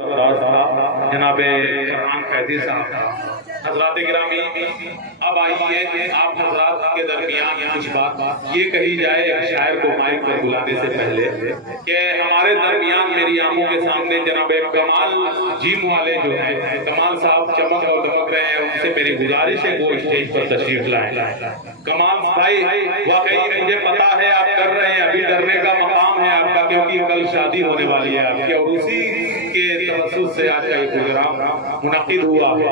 जनाबे फरमान कैदी साहब था। हजरात गिरामी, अब आइए आप हजरात के दरमियान कुछ बात ये कही जाए एक शायर को माइक पर बुलाने से पहले कि हमारे दरमियान मेरी आंखों के सामने जनाबे कमाल जिम वाले जो हैं, कमाल साहब चमक और दमक रहे हैं, उनसे मेरी गुजारिश है वो स्टेज पर तशरीफ लाएं। कमाल भाई, वाकई मुझे पता है आप कर रहे हैं, अभी डरने का मकाम है आपका, क्योंकि कल शादी होने वाली है आपकी और उसी के तवज्जुह से आज का ये प्रोग्राम मुनक्किद हुआ है।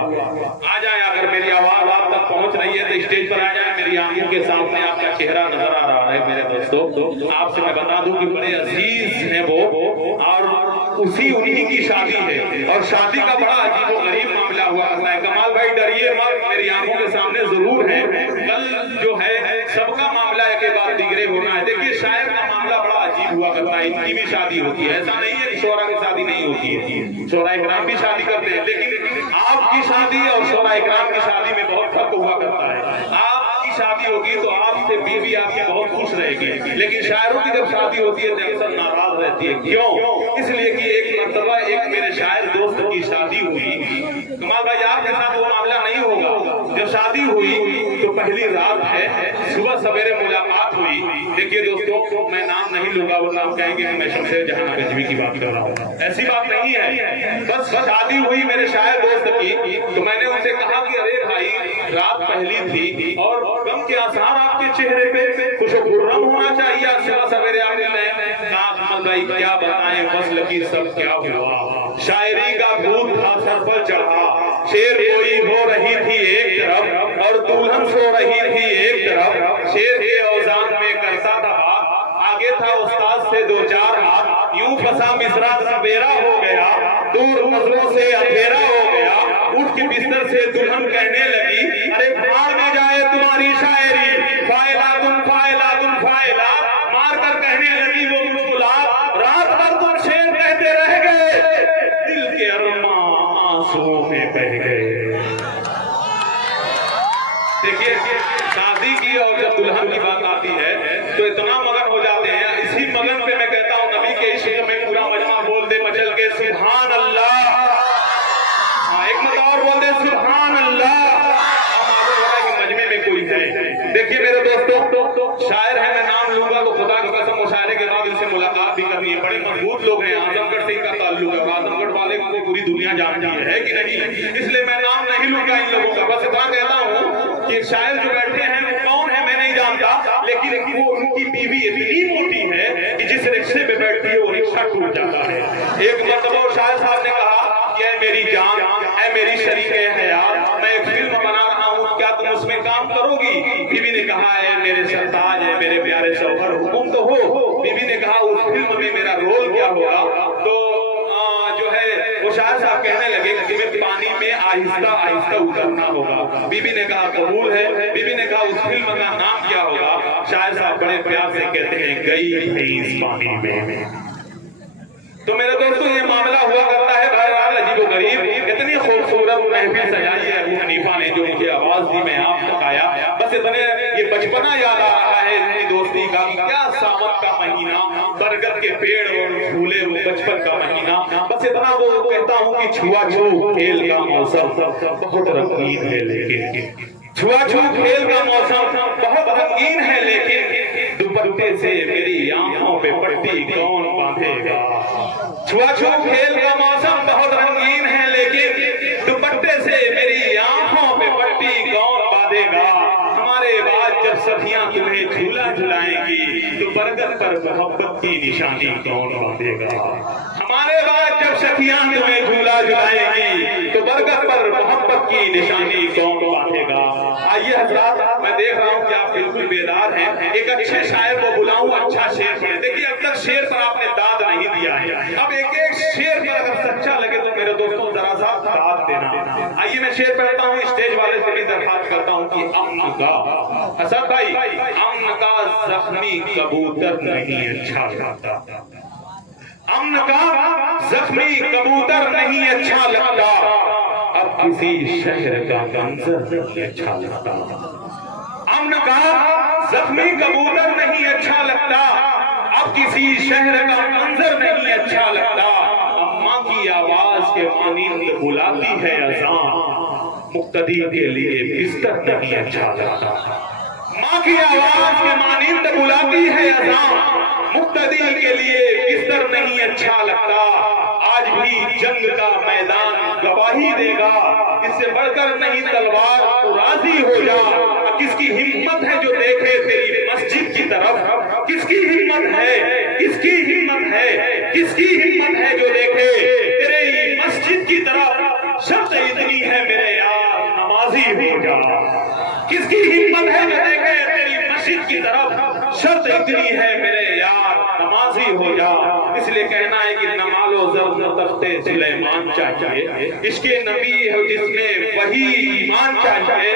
आ जाए, अगर मेरी आवाज आप तक पहुंच रही है तो स्टेज पर आ जाए। मेरी आंखों के सामने आपका चेहरा नजर आ रहा है मेरे दोस्तों। आपसे मैं बता दूं कि बड़े अजीज हैं वो और उन्हीं की शादी है और शादी का बड़ा अजीब और गरीब मामला हुआ करता है। कमाल भाई डरिए मत, मेरी आंखों के सामने जरूर है। कल जो है सबका मामला एक के बाद दिगरे होना है। देखिए शायर का मामला बड़ा अजीब हुआ करता है, इनकी भी शादी होती है, ऐसा नहीं है कि शोरा की शादी नहीं होती है, शोरा इकराम भी शादी करते हैं, लेकिन आपकी शादी और शोरा इकराम की शादी में बहुत फर्क हुआ करता है। आपकी शादी होगी तो आपसे बीवी आपकी बहुत खुश रहेगी, लेकिन शायरों की जब शादी होती है तो अक्सर नाराज रहती है। क्यों? इसलिए कि एक मर्तबा एक मेरे शायर दोस्त की शादी हुई। कमाल भाई आपके साथ वो मामला नहीं होगा। जब शादी हुई तो पहली रात है, सुबह सवेरे मुलाकात हुई। देखिए दोस्तों, मैं नाम नहीं लूंगा, वो नाम कहेंगे कि मैं शमशेर जहां गजवी की बात कर रहा हूँ, ऐसी बात नहीं है। बस शादी हुई मेरे शायर दोस्त की, तो मैंने उनसे कहा कि अरे भाई रात पहली थी और गम के आसार आपके चेहरे पे, खुश खुर्रम होना चाहिए। सुबह सवेरे आपने कहा भाई क्या बताएं फसल की सब क्या हुआ, शायरी का भूत था सर पर चढ़ा, शेर कोई हो रही थी एक तरफ और दुल्हन सो रही थी एक तरफ, शेर के औजान में करता था बात, आगे था उस्ताद से दो चार हाथ, यूं फंसा मिसरा सवेरा हो गया, दूर नजरों से अंधेरा हो गया, उठ के बिस्तर से दुल्हन कहने लगी अरे भाड़ में जाए तुम्हारी शायरी, फायला तुम फायला तुम फायला, मार कर कहने लगी वो मुस्कुरात, रात भर तुम शेर कहते रह गए, दिल के अरमा आंसुओं में बह गए। देखिए शादी की और जब दुल्हन की बात आती है तो इतना मगन हो जाते हैं। इसी मगन पे मैं कहता हूँ नबी के इश्क में पूरा मजमा बोल दे मचल के सुभान अल्लाह। एक मत और बोल दे सुभान अल्लाह। मजमे में कोई है। देखिए मेरे दोस्तों, शायर है, मैं नाम लूंगा तो खुदा की कसम मुशायरे के बाद इनसे मुलाकात भी करनी है। बड़े मजबूत लोग हैं, आजमगढ़ से इनका ताल्लुक है, आजमगढ़ वाले को पूरी दुनिया जानती है कि नहीं, इसलिए मैं नाम नहीं लूंगा इन लोगों का। बस इतना कहता हूँ कि शायर जो बैठे हैं वो कौन है मैं नहीं जानता, लेकिन वो उनकी बीवी इतनी मोटी है कि जिस रिक्शे पे बैठती है वो रिक्शा टूट जाता है। एक मरतबा शायर साहब ने कहा कि ऐ मेरी जान, ऐ मेरी शरीके हयात, मैं एक फिल्म बना रहा हूँ, क्या तुम उसमें काम करोगी? बीवी ने कहा है मेरे सरताज है, मेरे प्यारे शौहर, हुक्म तो हो। बीवी ने कहा उस फिल्म में मेरा रोल क्या होगा? तो जो है वो शायर साहब कहने लगे कि मैं पानी में आहिस्ता आहिस्ता उतरना होगा। बीवी ने कहा कबूल है। बीवी ने कहा उस फिल्म का नाम क्या होगा? शायर साहब बड़े प्यार से कहते हैं गई है इस पानी में। तो मेरे दोस्तों ये मामला हुआ करता है बहरहाल अजीब गरीब। इतनी खूबसूरत महफिल सजाई है अबू हनीफा ने, जो मुझे आवाज दी मैं आप तक आया। बस इतने ये बचपना याद आ रहा है इतनी दोस्ती का। क्या सावन का महीना, बरगद के पेड़ और फूले वो बचपन का महीना। बस इतना वो कहता हूँ कि छुआछू खेल का मौसम बहुत रंगीन है, लेकिन छुआछू खेल का मौसम बहुत रंगीन है, लेकिन दुपट्टे से मेरी आंखों पे पट्टी कौन बांधेगा? छुआछू खेल का मौसम बहुत रंगीन है, लेकिन दुपट्टे से मेरी आंखों पे पट्टी कौन बांधेगा? हमारे बाद जब सखियां तुम्हें झूला झुलाएंगी तो बरगद पर मोहब्बत की निशानी कौन बांधेगा? हमारे बाद जब सखियां तुम्हें झूला झुलाएंगी तो बरगद पर मोहब्बत की निशानी कौन बांधेगा? आइए हज़रात, मैं देख रहा हूँ कि आप बिल्कुल बेदार हैं। एक अच्छे शायर को बुलाऊं, अच्छा शेर पढ़े। देखिए अब तक शेर पर आपने दाद नहीं दिया है, अब एक एक शेर पर अगर सच्चा लगे तो मेरे दोस्तों जरा सा दाद देना। आइए मैं शेर पढ़ता हूँ, स्टेज वाले से भी दरखास्त करता हूँ कि अम्न का असद भाई, अम्न का जख्मी कबूतर नहीं अच्छा लगता, अम्न का जख्मी कबूतर नहीं अच्छा लगता, अब किसी शहर का मंजर अच्छा लगता। अम्न का जख्मी कबूतर नहीं अच्छा लगता, अब किसी शहर का मंजर नहीं अच्छा लगता, अम्मा की आवाज के मानिंद बुलाती है अज़ान, मुक्तदी के लिए बिस्तर नहीं अच्छा लगता। माँ की आवाज के मानिंद बुलाती है अज़ान, मुक्तदी के लिए बिस्तर नहीं अच्छा लगता। आज भी जंग का मैदान गवाही देगा, इससे बढ़कर नहीं तलवार, तो राजी हो जा। किसकी हिम्मत है जो देखे तेरी मस्जिद की तरफ, किसकी हिम्मत है, किसकी हिम्मत है, किसकी हिम्मत है जो देखे तेरी मस्जिद की तरफ। शर्त इतनी है मेरे यार, नमाजी हो जा। किसकी हिम्मत है जो देखे तेरी मस्जिद की तरफ, शर्त इतनी है मेरे यार, नमाजी हो जा। इसलिए कहना है कि नमालो ज़र तख्ते सुलेमान चाहिए, इसके नबी है जिसमें वही ईमान चाहिए।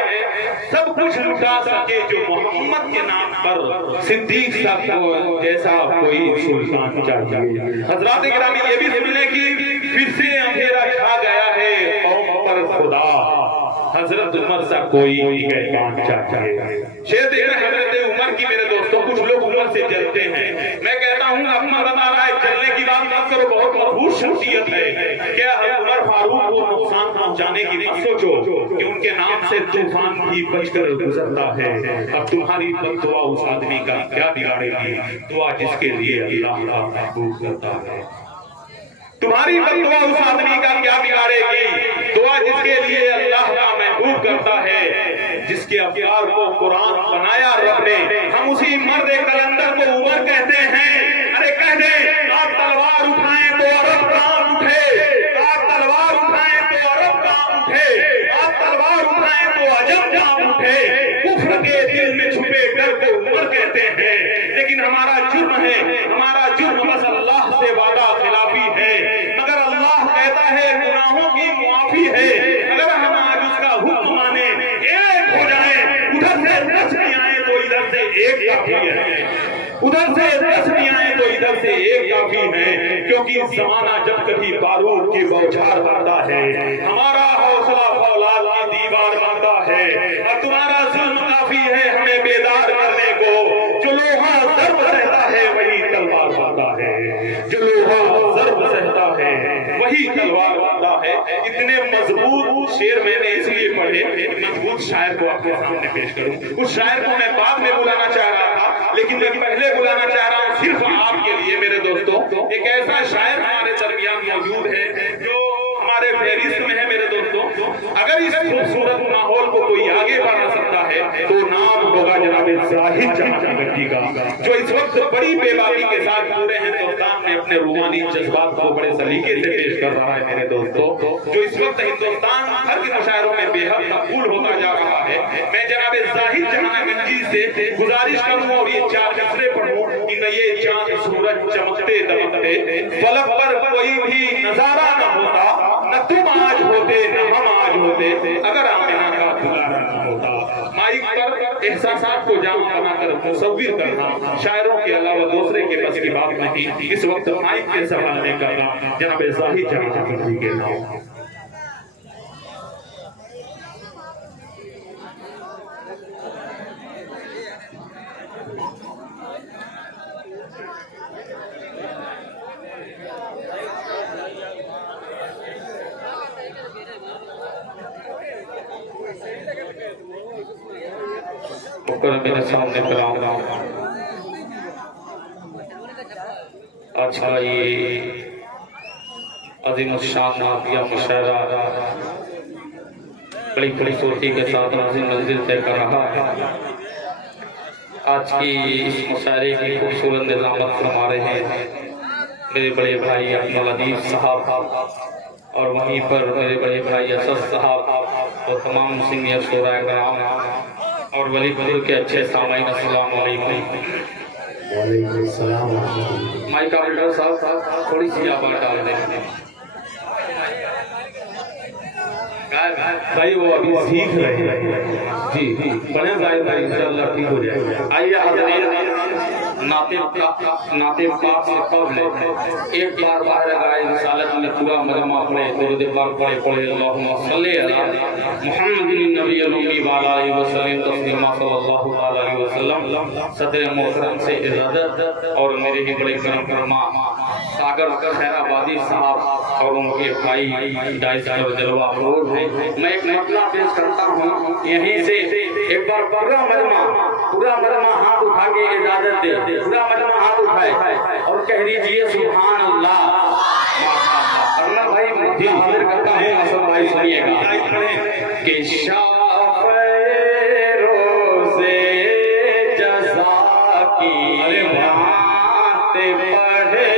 सब कुछ लुटा सके जो मोहम्मद के नाम पर, सिद्दीक साहब जैसा कोई सुल्तान चाहिए। हजरात गिरामी ये भी सुनने की फिर से अंधेरा छा गया है कौम पर खुदा, हजरत उमर सा कोई कहलान चाहिए। शेर देखना हजरत उमर की मेरे दोस्तों, कुछ लोग उमर से जलते हैं। मैं कहता हूँ अपना बता रहा है, चलने की बात मत करो, बहुत मशहूर शख्सियत है। क्या हम उमर फारूक को नुकसान पहुंचाने की मत सोचो कि उनके नाम से तूफान भी बचकर गुजरता है। अब तुम्हारी बद्दुआ उस आदमी का क्या बिगाड़ेगी, दुआ जिसके लिए अल्लाह महबूब करता है। तुम्हारी बद्दुआ उस आदमी का क्या बिगाड़ेगी, दुआ जिसके लिए अल्लाह का महबूब करता है। जिसके अफकार को कुरान बनाया रब ने, हम उसी मर्द कलंदर को उमर कहते हैं। अरे कह दे आप तलवार उठाएं तो अरब काम उठे, आप तलवार उठाएं तो अरब काम उठे, आप तलवार उठाएं तो अजब काम उठे। कुफ्र के दिल में छुपे डर को उमर कहते हैं। लेकिन हमारा जुर्म है, हमारा जुर्म बस अल्लाह से वादा खिलाफी है। मगर अल्लाह कहता है गुनाहों की मुआफी है। अगर हम आज उसका हुक्म माने, एक हो जाए, उधर से 10 नहीं आए तो इधर से एक काफी है, उधर से 10 नहीं आए तो इधर से एक काफी है। क्योंकि जमाना जब कभी बारूद की बौछार बनता है, हमारा हौसला फौलाद की दीवार बनता है। और तुम्हारा जुल्म काफी है हमें बेदार करने को। जो लोहा ज़र्ब सहता है वही तलवार बनता है, जो लोहा ज़र्ब सहता है वही तलवार बनता है। इतने मजबूत शेर मैंने इसलिए पढ़े, मजबूत शायर को आपके सामने पेश करूं। उस शायर को मैं बाद में बुलाना चाह रहा था, लेकिन मैं पहले बुलाना चाह रहा हूं सिर्फ आपके लिए मेरे दोस्तों। एक ऐसा शायर हमारे दरमियान मौजूद है जो हमारे फहरिस्त में है मेरे दोस्तों। अगर इस खूबसूरत माहौल को कोई आगे बढ़ा सकता है तो नाम होगा जनाब ज़ाहिद जमाती का, जो इस वक्त बड़ी बेबाकी के साथ पूरे हिंदुस्तान में अपने रूहानी जज्बात को बड़े सलीके से पेश कर रहा है मेरे दोस्तों। जो इस वक्त हिंदुस्तान हर के मुशायरों में बेहद मकबूल होता जा रहा है। मैं जनाब ज़ाहिद जमाती से गुजारिश करूँ और ये 4 मिसरे पढ़ूं कि न ये चांद सूरज चमकते दमकते, फलक पर कोई भी नजारा न होता, न तुम आज होते न हम आज होते, अगर आमिना का दुलारा न होता। माइक पर एहसासात को जाम बनाकर मुसव्विर करना शायरों के अलावा दूसरे के बस की बात नहीं। इस वक्त माइक के संभालने का काम जनाब ज़ाहिद जमाती के नाम। मेरे सामने आज का ये अजीम शान नातिया मुशायरा बड़ी खूबसूरती के साथ अजीम मंजिल तय कर रहा है। आज की इस मुशायरे की खूबसूरत निज़ामत फरमा रहे हैं मेरे बड़े भाई अब्दुल अजीज साहब, और वहीं पर मेरे बड़े भाई असद साहब और तमाम सीनियर शोरा कराम और वली बुजुर्ग के अच्छे सामाईन, अस्सलाम वालेकुम। माइक ऑपरेटर साहब थोड़ी सी आवाज़ डाल दें भाई, वो अभी सीख रहे हैं जी। बने भाई इंशाअल्लाह ठीक हो जाएगा। आइए हज़रात, नाते पाक से कब्ल एक बार बाहर आए रिसालत में पूरा मजमा पढ़े, दुरूद पाक पढ़े अल्लाहुम्मा सल्ली अला मुहम्मदिन नबी अल-उम्मी व अला आलिहि वसल्लम तस्लीमा सल्लल्लाहु अलैहि वसल्लम। सदर मोहतरम से इजाजत और मेरे ही बड़े करम फरमा सागर खैराबादी साहब और उनके भाई डाइस और जलवा फरोज हैं। मैं एक मतला पेश करता हूँ यहीं से। एक बार पूरा मजमा हाथ उठा के इजाजत दे, पूरा मजमा हाथ उठाए और कह दीजिए सुभान अल्लाह। अगला भाई मुद्दा हाजिर करता हूँ, असद भाई सुनिएगा कि शाफ़े रोज़े जज़ा की नाते पढ़े।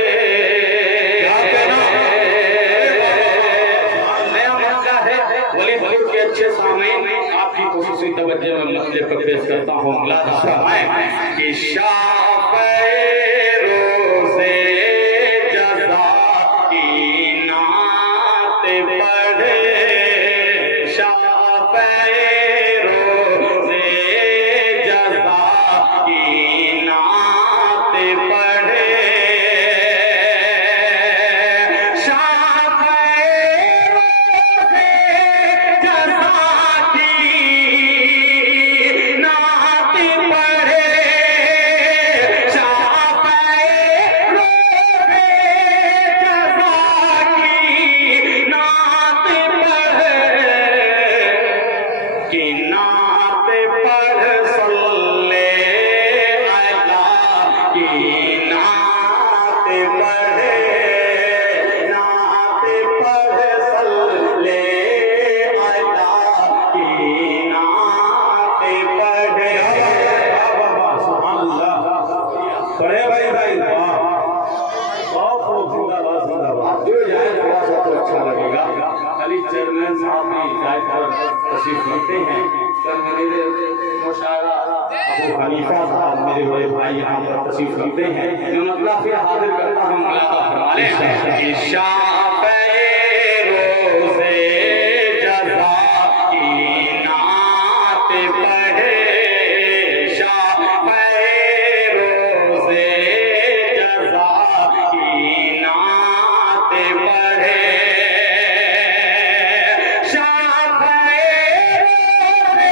नया मसला है वली बलूर के अच्छे सामीन, आपकी खुसूसी तवज्जो में मसले पर पेश करता हूँ। मुलाज़ा फरमाएं कि शाफ़े रोज़े जज़ा की नाते पढ़े। शाफ़े रोज़े जज़ा की नाते पढ़े। शाफ़े रोज़े जज़ा की नाते पढ़े। शाफ़े रोज़े जज़ा की नाते पढ़े। कि नाते पढ़ सल्ले अला की नाते पढ़े। नाते पढ़ सल्ले अला की नाते पढ़े। सुभान अल्लाह। पढ़े भाई बहुत जिंदाबाद जिंदाबाद। आप जो जाए थोड़ा सा तो अच्छा लगेगा। अली चेयरमैन साहब भी जायकर तशरीफ रखते हैं। कल मेरे मुशायरा अबू हनीफा साहब मेरे बड़े भाई यहाँ पर तशरीफ रखते हैं। मैं मतलब फिर हाजिर करता हूँ। मुलाज़ा फरमाएं कि शाफ़े रोज़े जज़ा की नाते पढ़े। शाफ़े रोज़े जज़ा की नाते पढ़े। शाफ़े रोज़े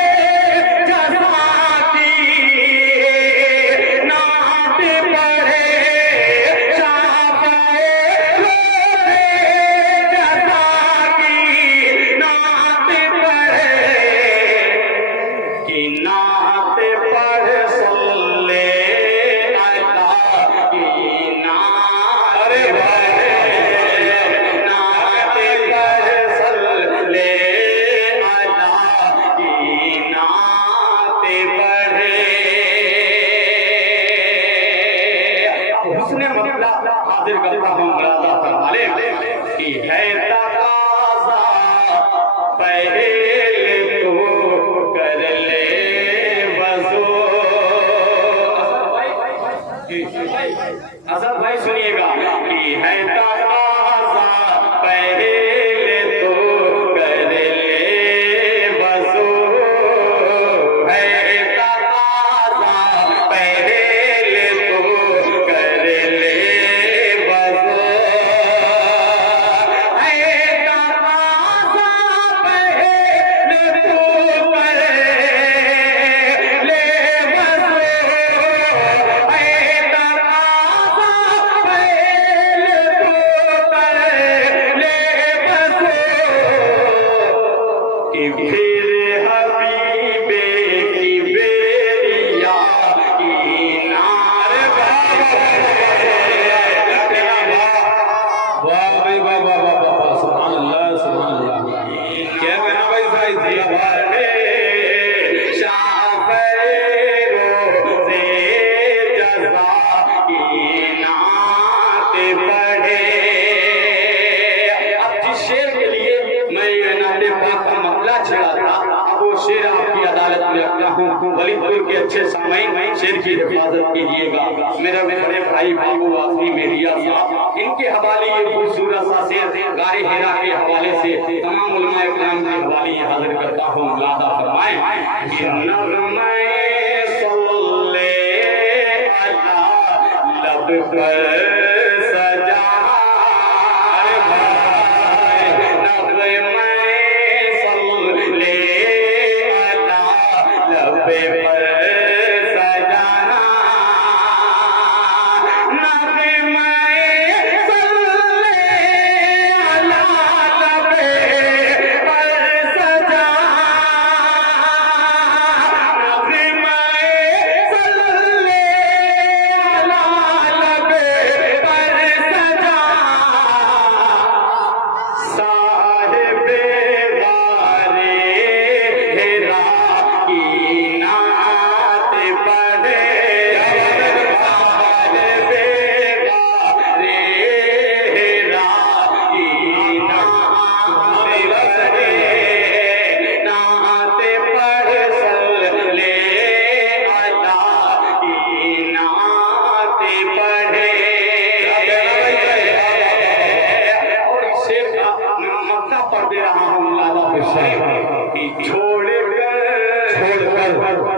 जज़ा की नाते पढ़े। शाफ़े रोज़े जज़ा की नाते पढ़े। कि नाते पढ़ सल्ले अला की नाते पढ़े। नाते पढ़ सल्ले अला की नाते पढ़े। हुस्न मतला हाजिर करता हूँ। मुलाज़ा फरमाएं कि है तकाज़ा पहले तो कर ले वज़ू। असद भाई सुनिएगा कि है तकाज़ा पहले तो कर ले वज़ू। है तकाज़ा पहले तो कर ले वज़ू। है तकाज़ा पहले तो कर ले वज़ू। है तकाज़ा पहले तो कर ले वज़ू। कि फिर हबीबे की बेरिया की नार वाह भाई वाह वाह वाह वाह। सुभान अल्लाह सुभान अल्लाह। क्या कहना भाई जिंदाबाद। शाफ़े रोज़े जज़ा की नाते पढ़े। अब जिस शेर के लिए मैं ये नाते पाक का मसला छेड़ा था, अब वो शेर आपकी अदालत में रखता हूँ। वली बलूर के अच्छे सामीन शेर की हिफाजत कीजिएगा। मेरे बड़े भाई बाबू वासी मीडिया साहब, इनके हवाले ये खूबसूरत सा शेर गारे हिरा के हवाले से तमाम उलमा इकराम के हवाले ये हाजिर करता हूँ। मुलाज़ा फरमाएं कि नग़्मे सल्ले अला लब पर सजा। नग़्मे सल्ले अला लब पर सजाना। नग़्मे सल्ले पर दे रहा हूँ लादा कि छोड़कर ज़माने का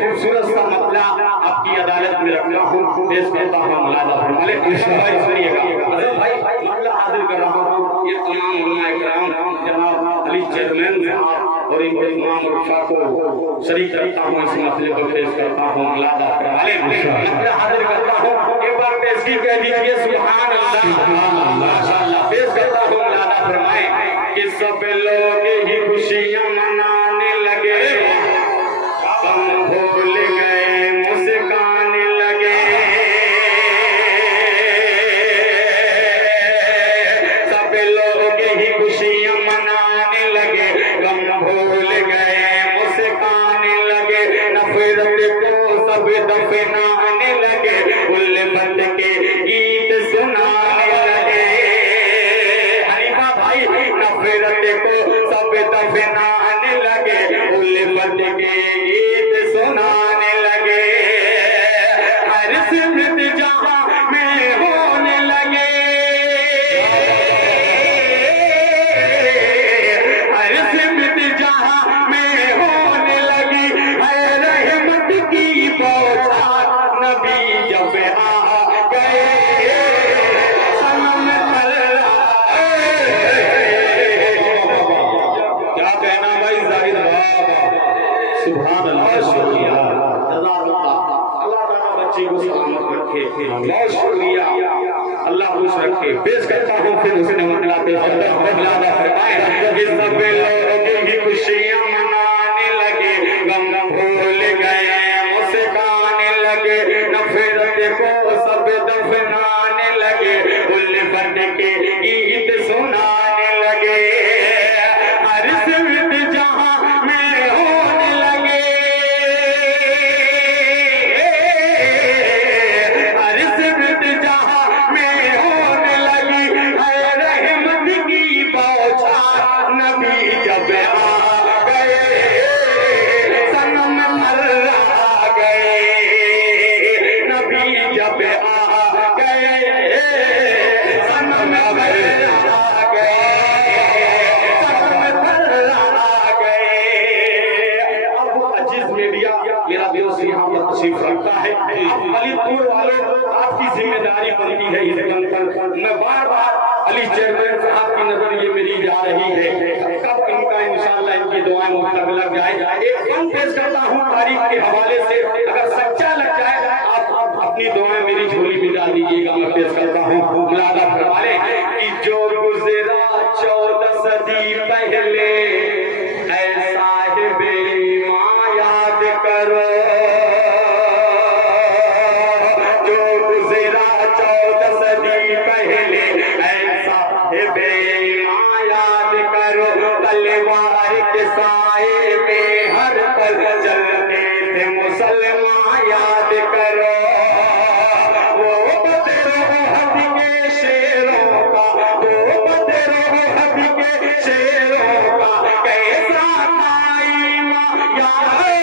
खूबसूरत सा मतला आपकी अदालत में रखना हूँ, पेश करता हूँ मुलाजा फरमाले। भाई मतला हाजिर कर रहा हूँ, ये तमाम उलमा इकराम जनाब अली चेयरमैन साहब और इनके तमाम रुखा को शरीक करता हूँ, इस मसले को पेश करता हूँ मुलाजा फरमाले। मतला हाजिर करता हूँ, एक बार पेशगी कह दीजिए सुभान अल्लाह, माशाअल्लाह। पेश करता हूँ मुलाजा फरमाए कि सब लोग ही खुशियाँ मनाने लगे, भूल गए मुस्काने लगे, सब लोग ही खुशियां मनाने लगे, गम भूल गए मुस्काने लगे, नफरत को सब दफनाने लगे, उल्फत के गीत सुनाने लगे। हनीफा भाई नफरत को सब दफनाने लगे, उल्फत के सुनाने लगे, हर सिमत जहां में होने लगे, हर सिमत जहां में होने लगी, है रहमत की बौछार नबी जब आ गए, सनम क्या कहना भाई जाहिद बाबा, सुभान अल्लाह, शुक्रिया, अल्लाह ताला बच्चे को सलामत रखे, बहुत शुक्रिया, अल्लाह खुश रखे। पेश करता हूँ फिर उसे नमलाते फरमाए कि सब लोग ही खुशियां मनाने लगे, गम भूल गए मुस्काने लगे, नफरत को सब दफनाने लगे, उल्फत के गीत सुनाने लगे, हर सिमत जहां में होने लगे, हर सिमत जहां में होने लगी, है रहमत की बौछार नबी जब आ गए, सनम मर्रा गए, नबी जब आ गए, सनम मर्रा गए, सनम मर्रा गए। अब अजीज मीडिया मेरा दोस्त यहाँ पर तशरीफ रखता है, अलीपुर वालों आपकी जिम्मेदारी बनती है इस गम पर। मैं बार बार अली चेयरमैन साहब की नजर ये मेरी जा रही है, कब इनका इंशाअल्लाह इनकी दुआएं मुस्तक लग जाए। एक गम पेश करता हूँ तारीख के हवाले से, अगर सच्चा लग जाए आप अपनी दुआएं मेरी झोली में डाल दीजिएगा। मैं पेश करता हूँ मुलादा फरमाले कि जो गुजरा 14 सदी पहले, ऐ साहिबे माँ याद करो, जो गुजरा 14 सदी पहले, ऐ साहिबे माँ याद करो, तलवार के साए में हर पल चलते थे मुसलमान याद करो, वो बदरो हद के शेरों का, वो बदरो हद के शेरों का कैसा था ईमान याद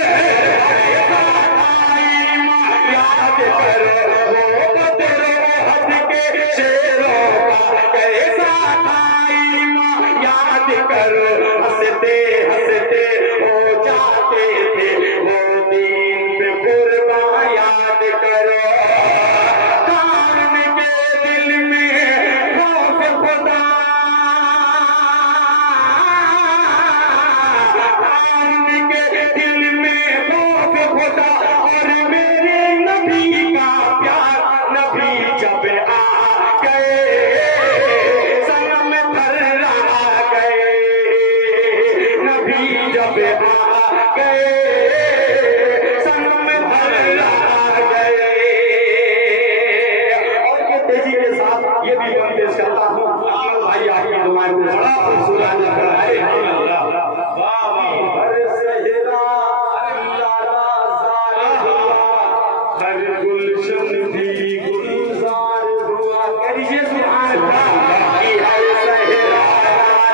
करो, वो बदरो हद के शेरों का कैसा था ईमान याद करो, हंसते जब आ गए सनम धरा गए। और ये तेजी के साथ ये भी मैं पेश करता हूँ। अहमद भाई आपकी दुआएं को बड़ा खूबसूरत लग रहा है। हर गुलशन भी गुलजार हुआ। कह दीजिए सुभान अल्लाह। कि हर सहरा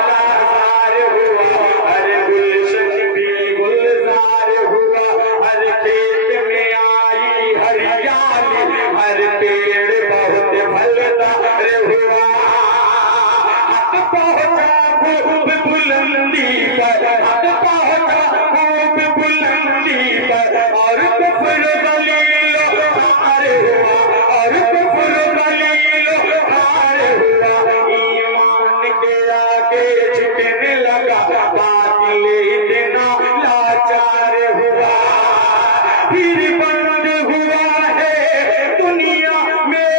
लाजार हुआ, हर गुलशन भी गुलजार हुआ, हर खेत में आई हरियाली, हर पेड़ बहुत फलदार हुआ। पहुंचा खूब बुलंदी पर, पहुंचा खूब बुलंदी पर, और कुफर दलीलो हार हुआ, और कुफर दलीलो हार हुआ। ईमान के आगे झुकने लगा, बातिल इतना लाचार हुआ। फिर बंद हुआ है दुनिया में,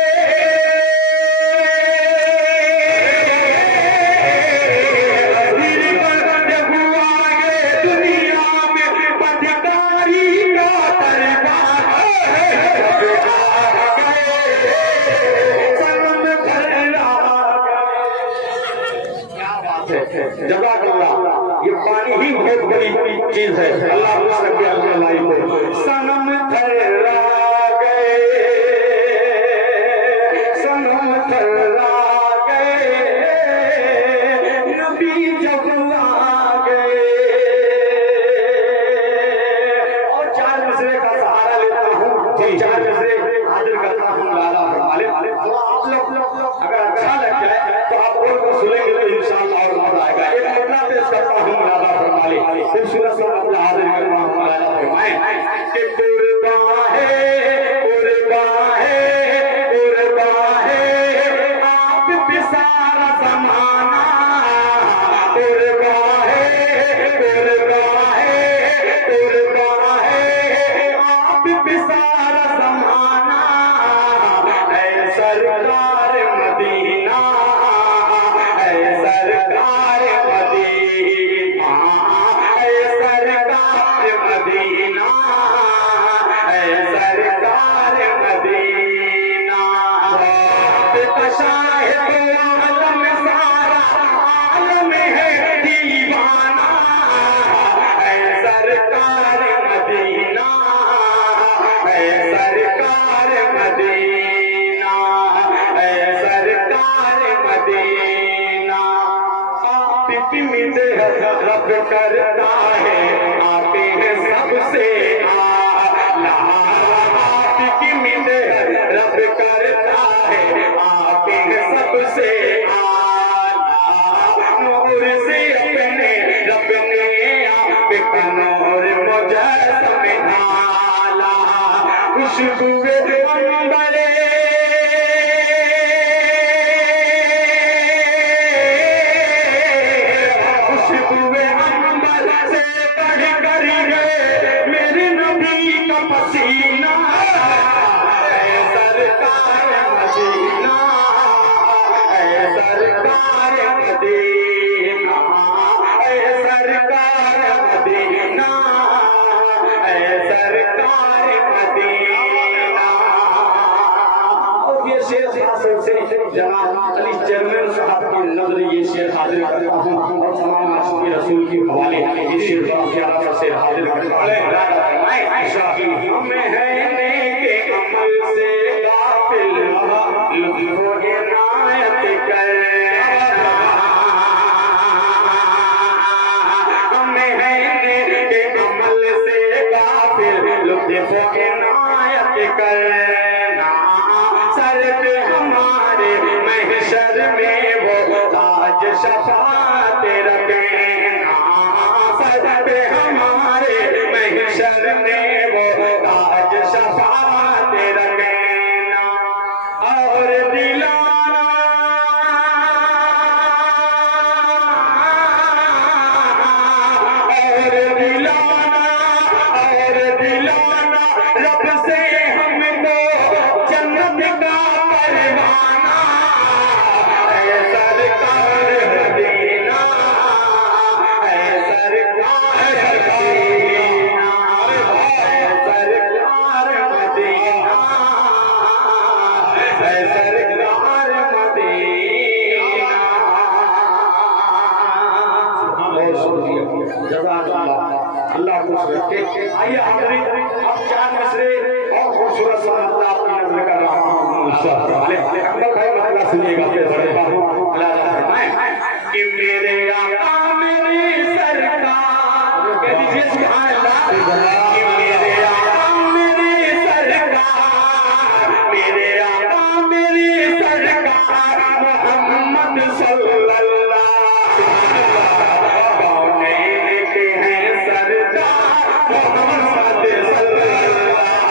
जज़ाकल्लाह। ये पानी ही बहुत बड़ी चीज है। अल्लाह रखे अपने लाई को। सनम ठहरा गए, सनम ठहरा गए, नबी जब आ गए। और चार मसले का सहारा लेता हूँ, चार मसले हाजिर करता हूँ। लाला फरमाले आप लोग अगर अच्छा लग जाए तो आप लोग को सुनेंगे तो इंशाअल्लाह और मजा आएगा। एक मुद्दा पेश करता हूँ। लाला फरमाले खूबसूरत सा अपना हाजिर करता हूँ। लाला फरमाए कि कुर्बान है, कुर्बान है, कुर्बान है आप पे सारा ज़माना। कुर्बान है, कुर्बान है, कुर्बान है आप पे सारा ज़माना। ऐ सरकार मदीना, ऐ सरकार मदीना, ऐ सरकार मदीना, ऐ सरकार मदीना। शाहिद आलम सारा आलम है दीवाना। ऐ सरकार मदीना, ऐ सरकार मदीना, ऐ सरकार मदीना। आप की मिदह रब करता है, आप हैं सबसे आला। आप की मिदह रब करता है, आप हैं सबसे आला। नूर से अपने रब ने आप नूर मुजस्सम ढाला। खुशबुए अंबरे खुशबुए अंबर से बढ़ कर है मेरे नबी का पसीना। ऐ सरकार मदीना, ऐ सरकार मदीना, ऐ सरकार मदीना, ऐ सरकार मदीना। और ये शेर खासतौर से जनाब अली चेयरमैन साहब की नजर ये शेर हाजिर करता हूँ। और तमाम आशिक़ रसूल के हवाले इस शेर का प्यारा सा शेर हाजिर करता हूँ। शाही हमें है नेके अमल से गाफिल, लुत्फ़ो इनायत कर। हमें है नेके अमल से गाफिल, लुत्फ़ो इनायत करना। सर पे हमारे महशर में वो ताज शफ़ाअत रखना। सर पे हमारे महशर में वो ताज शफ़ाअत रखना। और दिलाना, और दिलाना, और दिलाना रब से हमको जन्नत का परवाना। ऐ सरकार मदीना, ऐ सरकार दिया। जज़ाकल्लाह, अल्लाह खुश रखे। आइए हाज़रीन, अब 4 मिसरे और खूबसूरत सा मसला आपकी नज़र कर रहा हूँ। अकबर भाई मसला सुनिएगा, फिर बड़े बाबू अल्लाह फरमाए कि मेरे आका मेरी सरकार, कह दीजिए सुभान अल्लाह, कि मेरे आका मेरी सरकार, मेरे आका मेरी सरकार मोहम्मद सल्लल्लाहु कौनैन के हैं सरदार मोहम्मद सल्लल्लाहु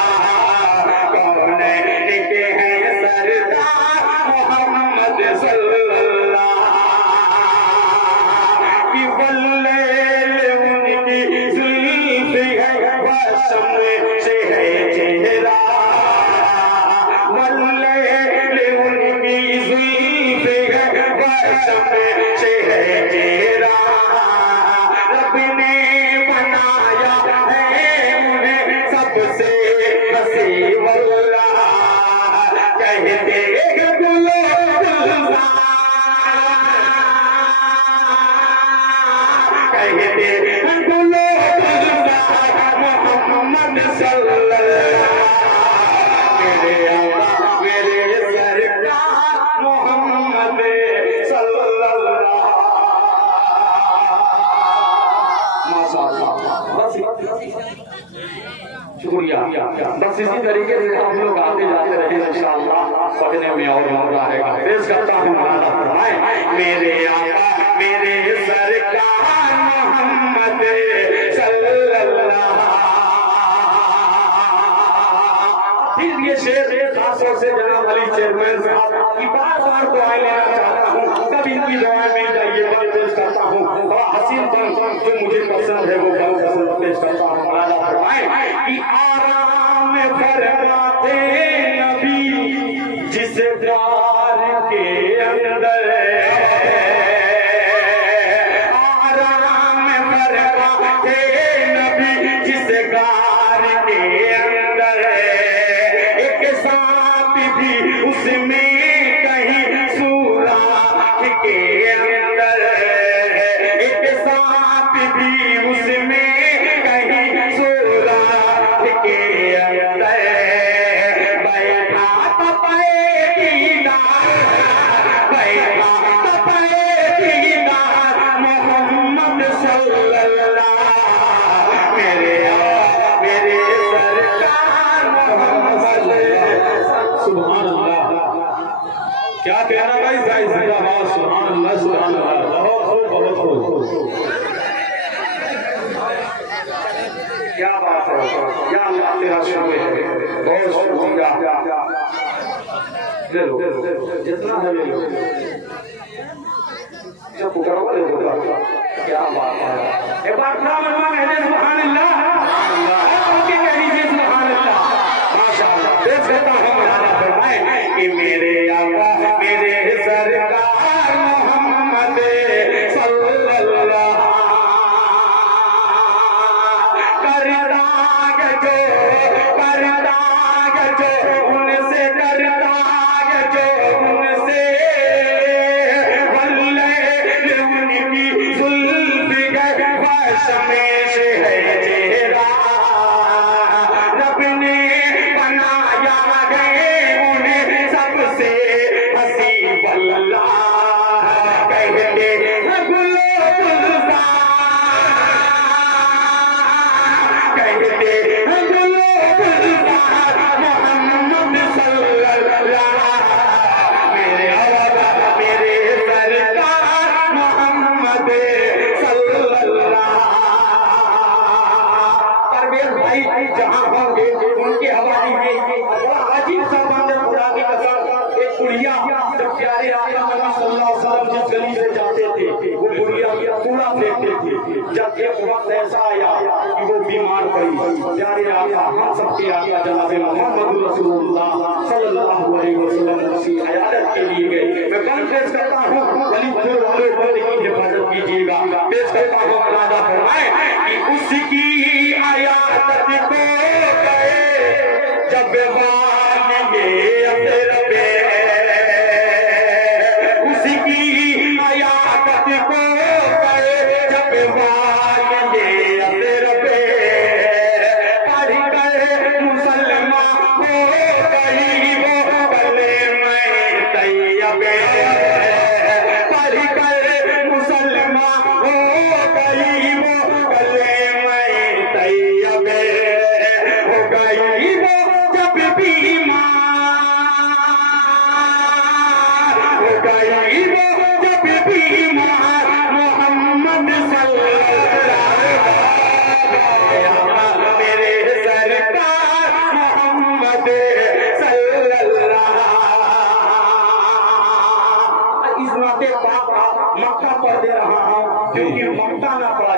कौनैन के हैं सरदार मोहम्मद सल्लल्लाहु कि वल्लैल उनकी जुल्फ है वसम से है चेहरा, वल्लैल उनकी जुल्फ है वसम से है चेहरा, रब ने बनाया है उन्हें सबसे हसी वल्लाह, कहते हैं गुलो गुलजार, कहते हैं गुलो गुलजार मोहम्मद सल्लल्लाहु मेरे आका मेरे सरकार मोहम्मद सल्लल्लाहु माशाअल्लाह। शुक्रिया। बस इसी तरीके से हम लोग आते जाते रहे इंशाअल्लाह, पढ़ने में और मजा आएगा। पेश करता हूँ मौलाना फरमाए मेरे आका मेरे सरकार मोहम्मद सल्लल्लाहु। फिर ये शेर खासतौर से जनाब अली चेयरमैन साहब की बार-बार दुआएं लेना चाहता हूँ, कब इनकी दुआएं मिल जाइए मैं पेश करता हूँ। बड़ा हसीन बन जो मुझे पसंद है वो बन पसंद पेश करता हूँ। मौलाना फरमाए कि आराम फरमाते नबी जिस द्वार के अंदर, आराम फरमाते नबी जिस द्वार के अंदर, एक सांप भी उसमें कहीं सुराख के अंदर, एक सांप भी उसमें कहीं सुराख के अंदर, बैठा तपैदीदार, बैठा तपैदीदार मोहम्मद सल्लल्लाहु मेरे आका मेरे सरकार मोहम्मद सल्लल्लाहु। सुभान अल्लाह, क्या कहना भाई, सही जिंदाबाद, सुभान अल्लाह सुभान अल्लाह, बहुत खूब। क्या बात है, क्या अल्लाह तेरा शुक्र है, बहुत शुक्रिया। ले लो जितना है ले लो, जब पुकारो ले लो, क्या बात है। एक बार पूरा मेहमान है सुभान अल्लाह, आपके कह दीजिए सुभान अल्लाह, माशाअल्लाह। देख सकता हूँ मौलाना फरमाए कि मेरे आका मेरे सरकार मोहम्मद सल्लल्लाहु करदाग जो उनसे करदाग जो उनसे, वल्लैल उनकी जुल्फ है वसम से है चेहरा, रब ने बनाया है उन्हें सबसे हसी वल्लाह, कहते हैं गुलो गुलजार, कहते हैं गुलो गुलजार मोहम्मद सल्लल्लाहु मेरे आका मेरे सरकार मोहम्मद सल्लल्लाहु। परवेज भाई जहाँ होंगे उनके हवाले में बड़ा अजीब सा मंजर खुदा की कसम, एक कुड़िया जब प्यारे आका सल्लल्लाहु अलैहि वसल्लम जिस गली से जाते थे वो कुड़िया कूड़ा फेंकते थे। जब एक वक्त ऐसा आया कि वो बीमार पड़ी, प्यारे आका हम सबके आका जनाब मोहम्मद रसूलुल्लाह सल्लल्लाहु अलैहि वसल्लम की इयादत के लिए गए। मैं कल पेश करता हूँ, गली वाले बंदे की हिफाजत कीजिएगा। पेश करता हूँ मौलाना फरमाए कि उसकी इयादत को गए जब वालिए अफर पे, उसकी इयादत को गए जब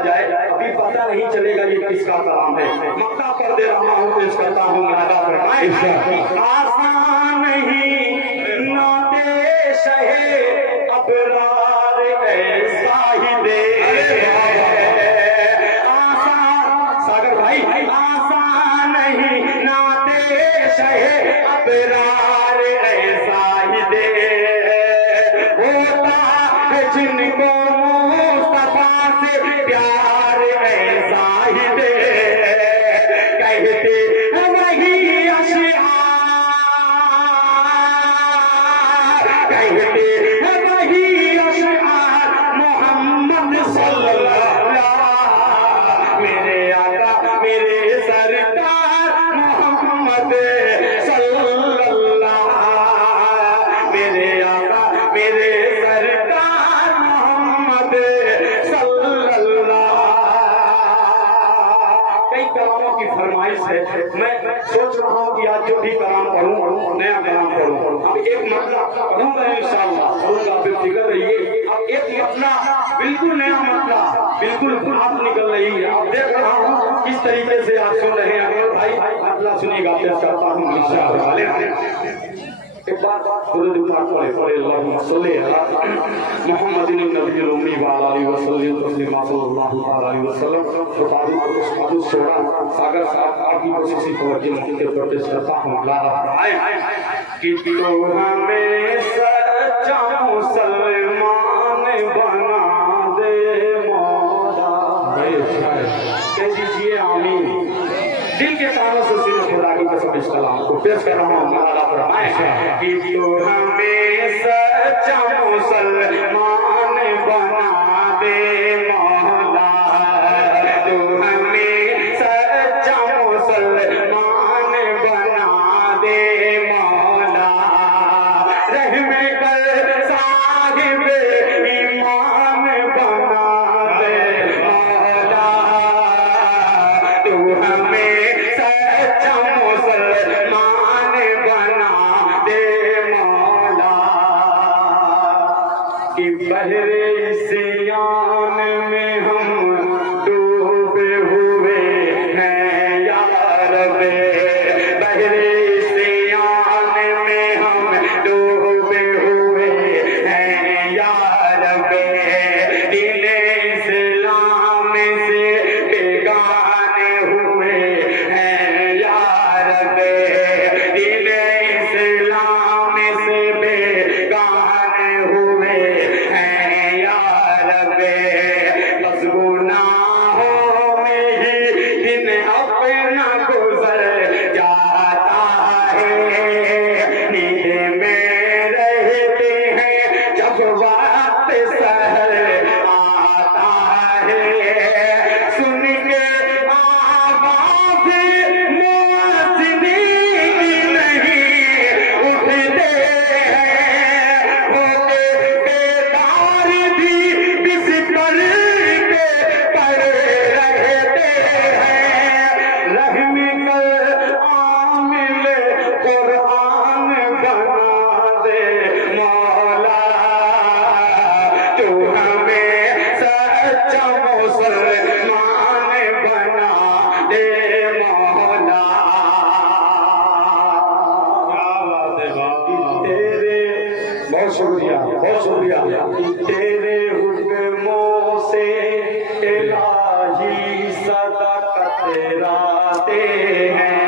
जाए, अभी पता नहीं चलेगा ये किसका कलाम है। मक्का पर दे रहा हूँ, पेश करता हूँ नादा फरमाए। आसान नहीं नाते शहे अबरार ऐसा ही दे, सागर भाई आसान नहीं नाते शहे अबरार ऐसा ही दे, होता है जिनको मुस्तफा से प्यार ऐसा ही दे, कहते वही अशआर, कहते वही अशआर मोहम्मद सल्लल्लाहु, मेरे आका मेरे सरकार मोहम्मद सल्लल्लाहु, मेरे आका मेरे सरकार मोहम्मद सल्लल्लाहु। कई कलामों की फरमाइश है, मैं सोच रहा हूँ कि आज जो भी कलाम पढ़ूं नया कलाम पढ़ूं। अब एक मतलब पढ़ूंगा इंशाअल्लाह, पढ़ूंगा, बेफिक्र रहिए। अब एक अपना बिल्कुल नया मतलब, बिल्कुल बात निकल रही है। अब देख रहा हूँ किस तरीके से आप सुन रहे हैं। अगर भाई मतलब सुनिएगा, पेश करता हूँ इंशाअल्लाह। एक बार दुरूद पाक पढ़े अल्लाहुम्मा सल्ली अला मुहम्मदिन नबील उम्मी व अला आलिहि वसल्लम तस्लीमा सल्लल्लाहु अलैहि वसल्लम। तो बाबू सोरा सागर साहब आपकी कोशिश तवज्जो के तौर पे करता हूं। अल्लाह फरमाए कि तो हमें सच्चा मुसलमान बना दे मौला, कह दीजिए आमीन। दिल के तारों से सिर्फ खुदा की कसम इस कलाम को पेश कर रहा हूँ। अल्लाह फरमाए कि तो हमें सच्चा मुसलमान बना दे मौला, तो हमें सच्चा मुसलमान बना दे मौला, रहमे कर साहिब ईमान बना दे मौला, तो हमें सच्चा मुसलमान बना दे मौला, कि बहरे सियान में हम डूबे हुए हैं या रब्बे, बहरे सियान में हम डूबे हुए हैं या रब्बे, दीने इस्लाम से बेगाने हुए हैं या रब्बे, दीने इस्लाम से बेगाने हुए हैं या रब्बे, बस गुनाहों में ही दिन अपना गुजर जाता है, नींद में रहते हैं जब वक्त सहर आता है, सुन के आवाज़ मुअज्जिनी नहीं उठते हैं, होके बेदार भी बिस्तर पे पड़े रहते हैं, रहमी कर आमिल कुरान बना दे मौला, तो हमें सच्चा मुसलमान बना दे मौला। तेरे बहुत शुक्रिया, बहुत शुक्रिया। तेरे हुक्मों से इलाही सदा कतराते हैं,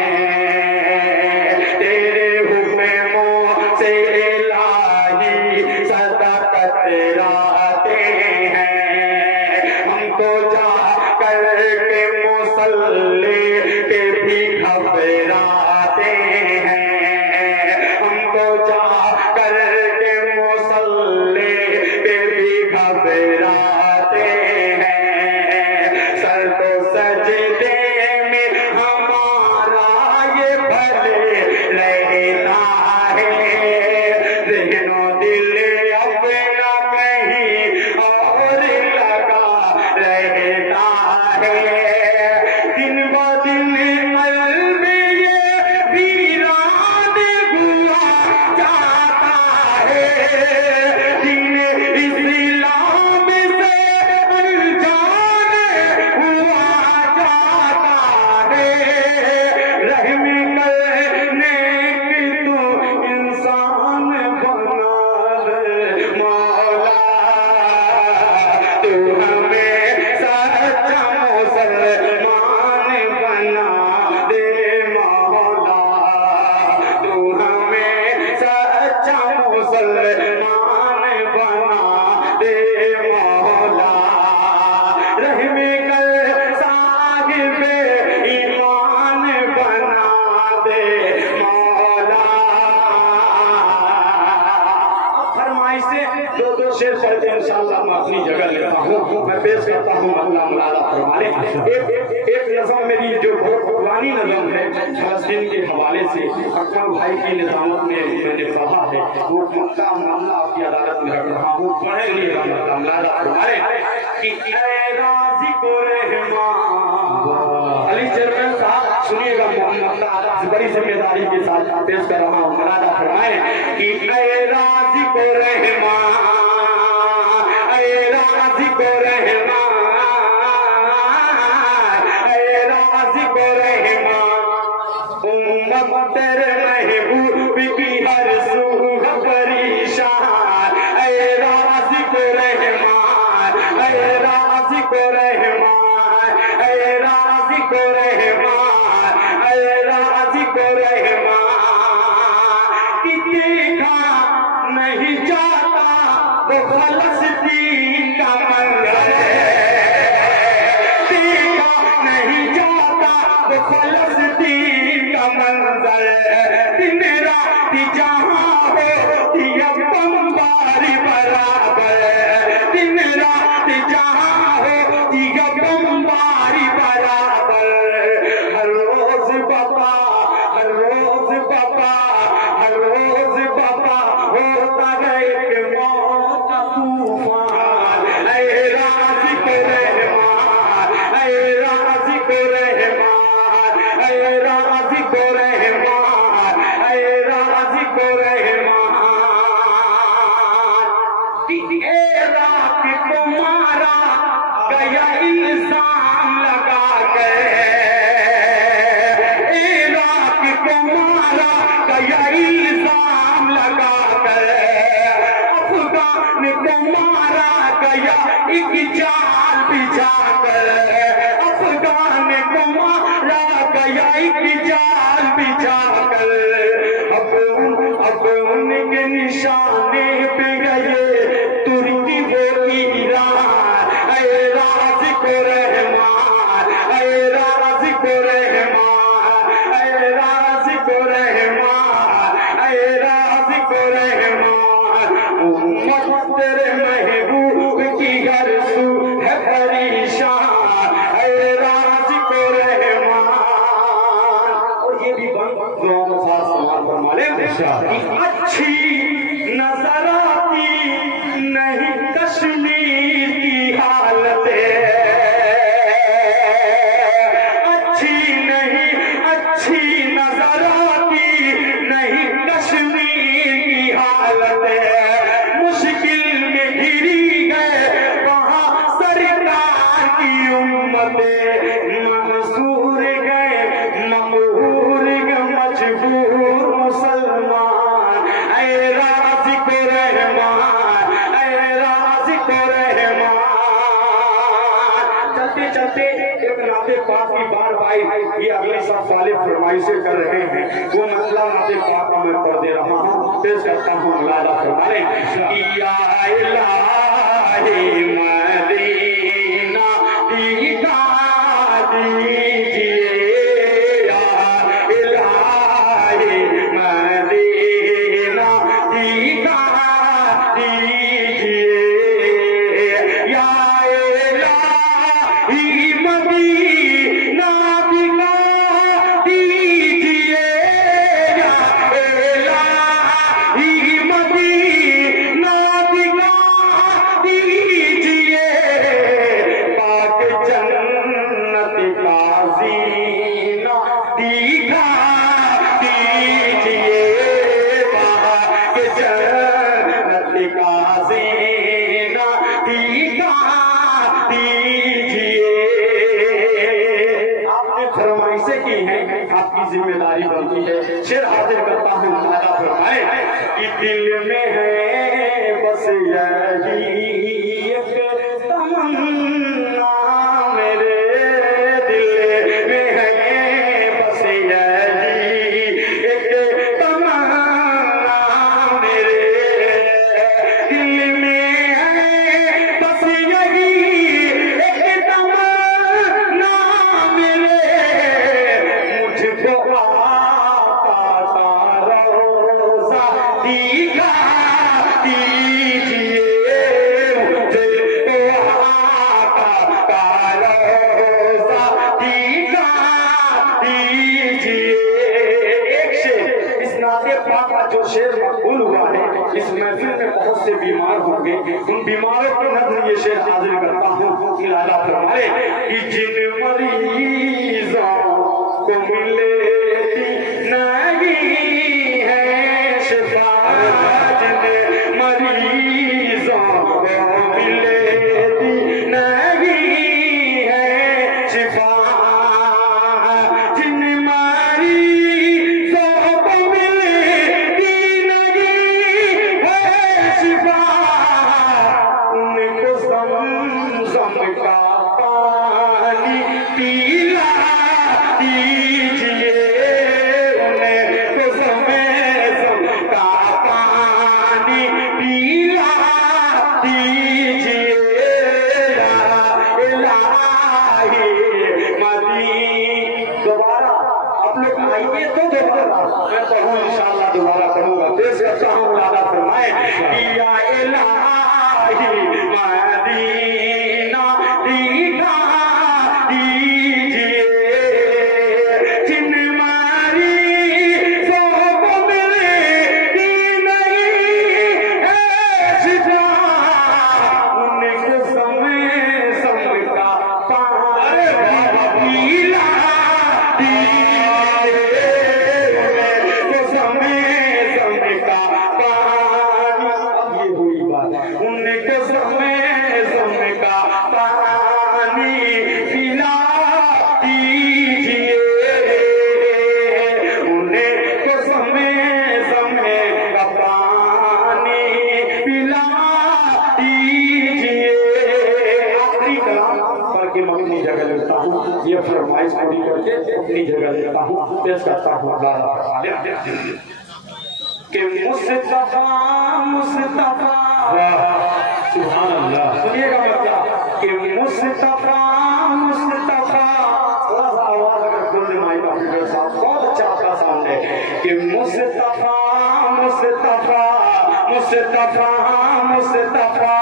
तेरे हुक्मों से इलाही सदा कतराते हैं, हमको जा कर के मुसल्ले पे भी घबराते हैं, हमको जा कर के मुसल्ले पे भी घबराते हैं, सर तो सजदे में हमारा ये भले रहता है, ज़हनो दिल अपना कहीं और लगा रहता है, दिन अपनी जगह लेता हूँ। मैं पेश करता हूँ अल्लाह मौलाना फरमाने एक नज़म मेरी जो बहुत पुरानी नज़म है फलस्तीन के हवाले से अकबर भाई की निजामत में मैंने पढ़ा है, वो मक्का मामला आपकी अदालत में रख रहा हूँ। पढ़े लिए मौलाना फरमाने कि ऐ राज़ी को रहमान अली चेयरमैन साहब सुनिएगा, मोहम्मद बड़ी जिम्मेदारी के साथ पेश कर रहा हूँ। मौलाना फरमाए कि ऐ राज़ी को रहमान, ऐ राज़ी को रहमान, ऐ राज़ी को रहमान, उम्मत तेरे महबूब की हर सूह परेशान, ऐ राज़ी को रहमान, ऐ राज़ी को रहमान, ऐ राज़ी को रहमान, ऐ राज़ी को रहमान, कि देखा नहीं जाता वो फलस्तीन का मंजर, देखा नहीं जाता वो फलस्तीन का मंजर, दिन रात जहाँ होती है बमबारी बराबर, दिन रात जहाँ होती है बमबारी बराबर, हर रोज बाबा, हर रोज बाबा, हर रोज बाबा होता है एक मौत का तूफान, ऐ राज़ी को रहमान, ऐ राज़ी को रहमान, ऐ राज़ी को रहमान, ऐ राज़ी को रहमान, कि ए रात को मारा गया इल्जाम लगा कर, ए रात को मारा गया इल्जाम लगा कर, अफगान को मारा गया एक जाल बिछा कर, अफगान को मारा गया एक जाल बिछा कर, अब उनके निशाने पे गए तुर्की वो ईरान, ऐ राज़ी को रहमान, ऐ राज़ी को रहमान, ऐ राज़ी को रहमान, ऐ राज़ी को रहमान, उम्मत तेरे महबूब की हर सू है परेशान, ऐ राज़ी को रहमान। और ये भी अच्छी नजर आती नहीं कश्मीर की हालत, अच्छी नहीं, अच्छी नजर आती नहीं कश्मीर की हालत, मुश्किल में घिरी गए वहाँ सरकार की उम्मतें, मंसूर गए मकहूर गए मजबूर मुसलमान, ऐ राज़ी को रहमान, ऐ राज़ी को रहमान। चलते चलते एक नाते पाक की बार भाई ये अगले साल वाले फरमाइशें कर रहे हैं, वो मसला नाते पाक का मैं पढ़ दे रहा हूँ, पेश करता हूँ। मौलाना फरमाने कि या इलाही मदीना दिखा दीजिए, या इलाही मदीना दिखा दीजिए, या इलाही मदीना दिखा दीजिए, या इलाही मदीना दिखा दीजिए, पाक जन्नत का जीना दिखा दीजिए, पाक जन्नत का जीना दिखा दीजिए। आपने फरमाइशें की हैं, आपकी जिम्मेदारी बनती है। शेर हाजिर करता हूँ। मौलाना फरमाए कि दिल में है बस यही एक तमन्ना, मेरे दिल में है बस यही एक तमन्ना, मेरे दिल में है बस यही एक तमन्ना, मेरे मुझको आका का रोज़ा दिखा दीजिए, जो शेर मकबूल हुआ है, इस महफिल में बहुत से बीमार होंगे, उन बीमारों को नजर ये शेर हाजिर करता हूँ। इलाहा फरमाए कि जिन मरीजों को मिलेती नहीं है शिफा, जिन मरीजों को मिलेती नहीं है शिफा, जिन मरीजों को मिलेती नहीं है शिफा, उनको ज़म का पानी पिला दीजिए, उन्हें तो ज़म का पानी पिला दीजिए। इलाही मदीना, दोबारा आप लोग आइए तो दोबारा मैं पढ़ूँ, इंशाअल्लाह दोबारा पढ़ूंगा। पेश करता हूँ मौलाना फरमाए या इलाही मदीना दिखा दीजिए, जिन मरीजों को मिलती नहीं है शिफा, उनको समय का पानी पिला दीजिए, उनको समय का पानी, ये हुई बात, उनको समय का पानी पिला दीजिए, उन्हें तो समय का पानी पिला दीजिए। आखिरी कलाम पढ़ के मैं अपनी जगह लेता हूँ, ये फरमाइश पूरी करके अपनी जगह लेता हूँ। पेश करता हूँ कि मुस्तफा मुस्तफा, सुभान अल्लाह। सुनिएगा मतलब कि मुस्तफा मुस्तफा, थोड़ा सा आवाज अगर खोल दे माइक ऑपरेटर साहब, बहुत अच्छा आपका साउंड है कि मुस्तफा मुस्तफा मुस्तफा मुस्तफा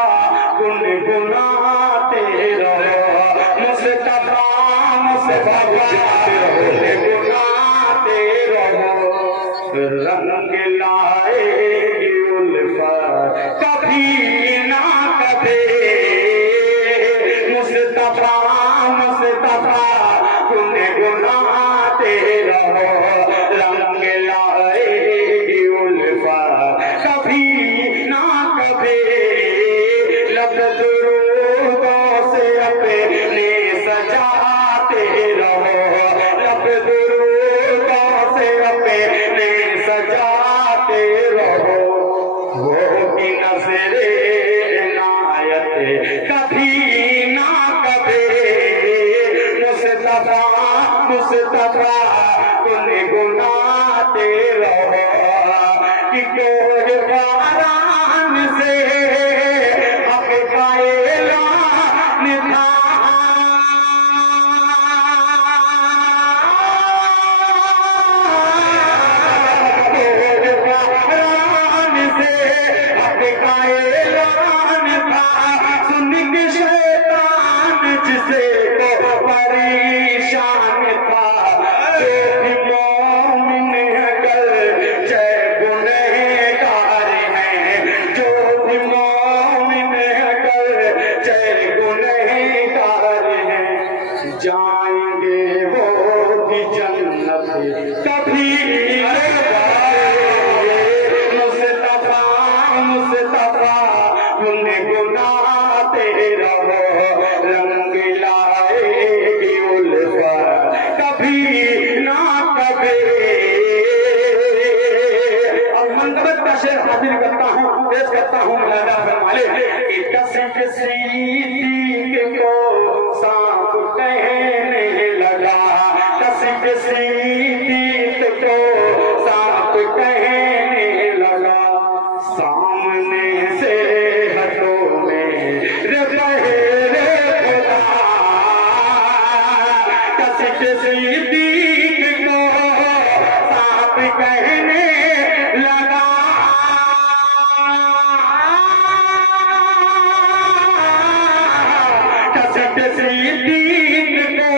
गुनगुनाते रहो, मुस्तफा मुस्तफा गुनगुनाते रहो, रंग लाएगी उल्फत कभी ना कभी, मुस्तफा मुस्तफा गुनगुनाते रहो, रंग लाएगी उल्फत कभी ना कभी, लब दुरूदों से अपने सजाते रहो, लब दुरूदों से अपने सजाते रहो, होगी नज़रे इनायत कभी ना कभी, मुस्तफा मुस्तफा गुनगुनाते रहो, कि कोई बारान से हक का ऐलान था, सुन के शैतान जिसे तो परेशान था, जो भी मोमिन अगर जय गुनहगार हैं, जो भी मोमिन अगर जय गुनहगार हैं, जाएंगे वो भी जन्नत कभी मुस्तफा मुस्तफा गुनगुनाते रहो, रंग लाएगी उल्फत कभी ना कभी। अब मंगबत का शेर हाजिर करता हूँ, पेश करता हूँ मौलाना फरमाए कि कसक सिद्दीक को सांप कहने लगा, कसक सिद्दीक को सांप कहने लगा, सामने से हटो मेरे पहरे खुदा, कसक सिद्दीक को सांप कहने लगा, कसक सिद्दीक को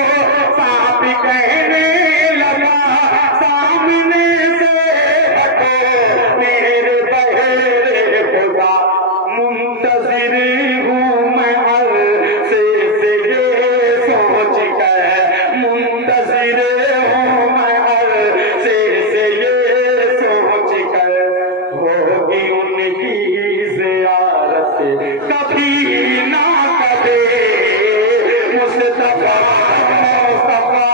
सांप कहने लगा, सामने से हटो कर मुंतज़िर हूँ मैं अरसे से ये सोच कर होगी उनकी ज़ियारत कभी ना कभी मुस्तफा मुस्तफा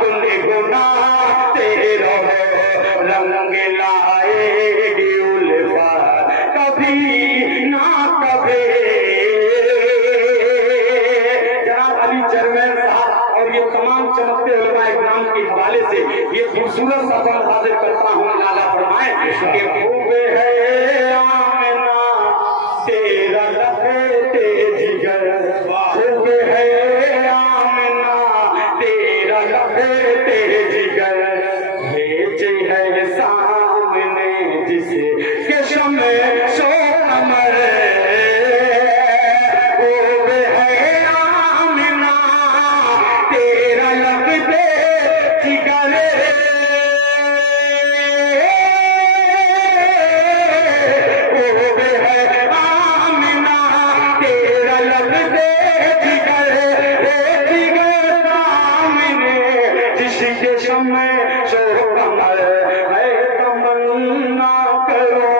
गुनगुनाते रहो रंग लाएगी उल्फत कभी ना कभी। जनाब अली चरमैन साहब और ये तमाम चमकते उलमाए इकराम के हवाले से ये खूबसूरत सफर हाजिर करता हूँ। नाला फरमाए कि खूबे है आमना तेरा लपेटे जिगर खूबे है आमना तेरा लपेटे जिगर भेजे है सामने जिसे के शमे सो कमर खूबे है आमना तेरा लपेटे जिगर खूबे है आमना तेरा लपेटे जिगर जिगर सामने जिसके शमे सो कमर है तमन्ना करो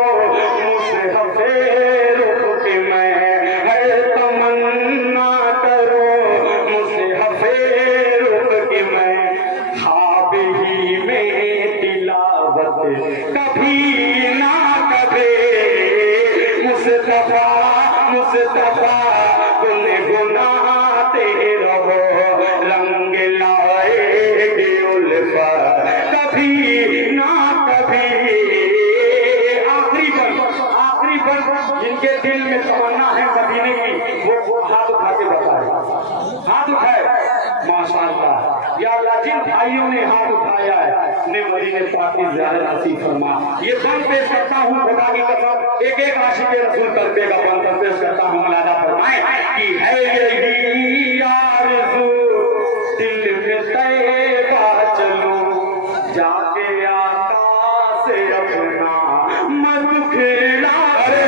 मुझसे हफेर के मैं है तमन्ना करो मुझसे हफेर के मैं ख्वाब ही में तिलावत कभी ना कभी मुस्तफा मुस्तफा गुनगुनाते रहो रंग लाएगी उल्फत कभी ना कभी। आखिरी पर जिनके दिल में तमन्ना है मदीने की वो हाथ उठा के बताए हाथ उठाए माशाअल्लाह या अल्लाह जिन भाइयों ने हाथ उठाया है ने मदीने पाक की ज़ियारत नसीब फरमा। ये बंद पेश करता हूँ खुदा की कसम एक एक आशिक रसूल करते का बंद पेश करता हूँ। मौलाना फरमाए कि है यही आरज़ू दिल में तैबा चलो जाके आका से अपना मत खेला अरे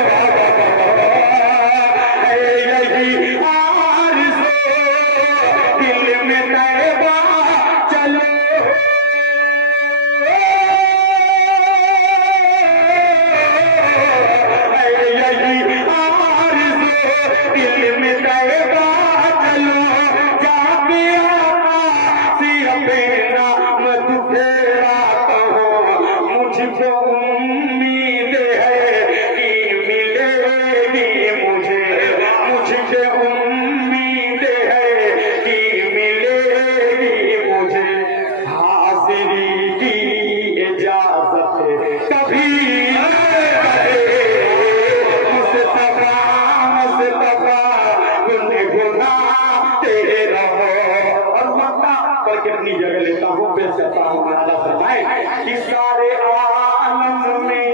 है यही आरज़ू दिल में तैबा चलो है यही आरज़ू दिल में तैबा चलो जाके आका से अपना मत फेरा कहो मुझको उम्मीद है कि मिलेगी मुझे मुझे उम्मीद है कि मिलेगी मुझे हाजिरी की इजाजत कभी मुस्तफा मुस्तफा गुनगुनाते रहो। और मक्का पर कितनी जगह लेता हूँ पेश करता हूँ। मौलाना फरमाए कि सारे आलम में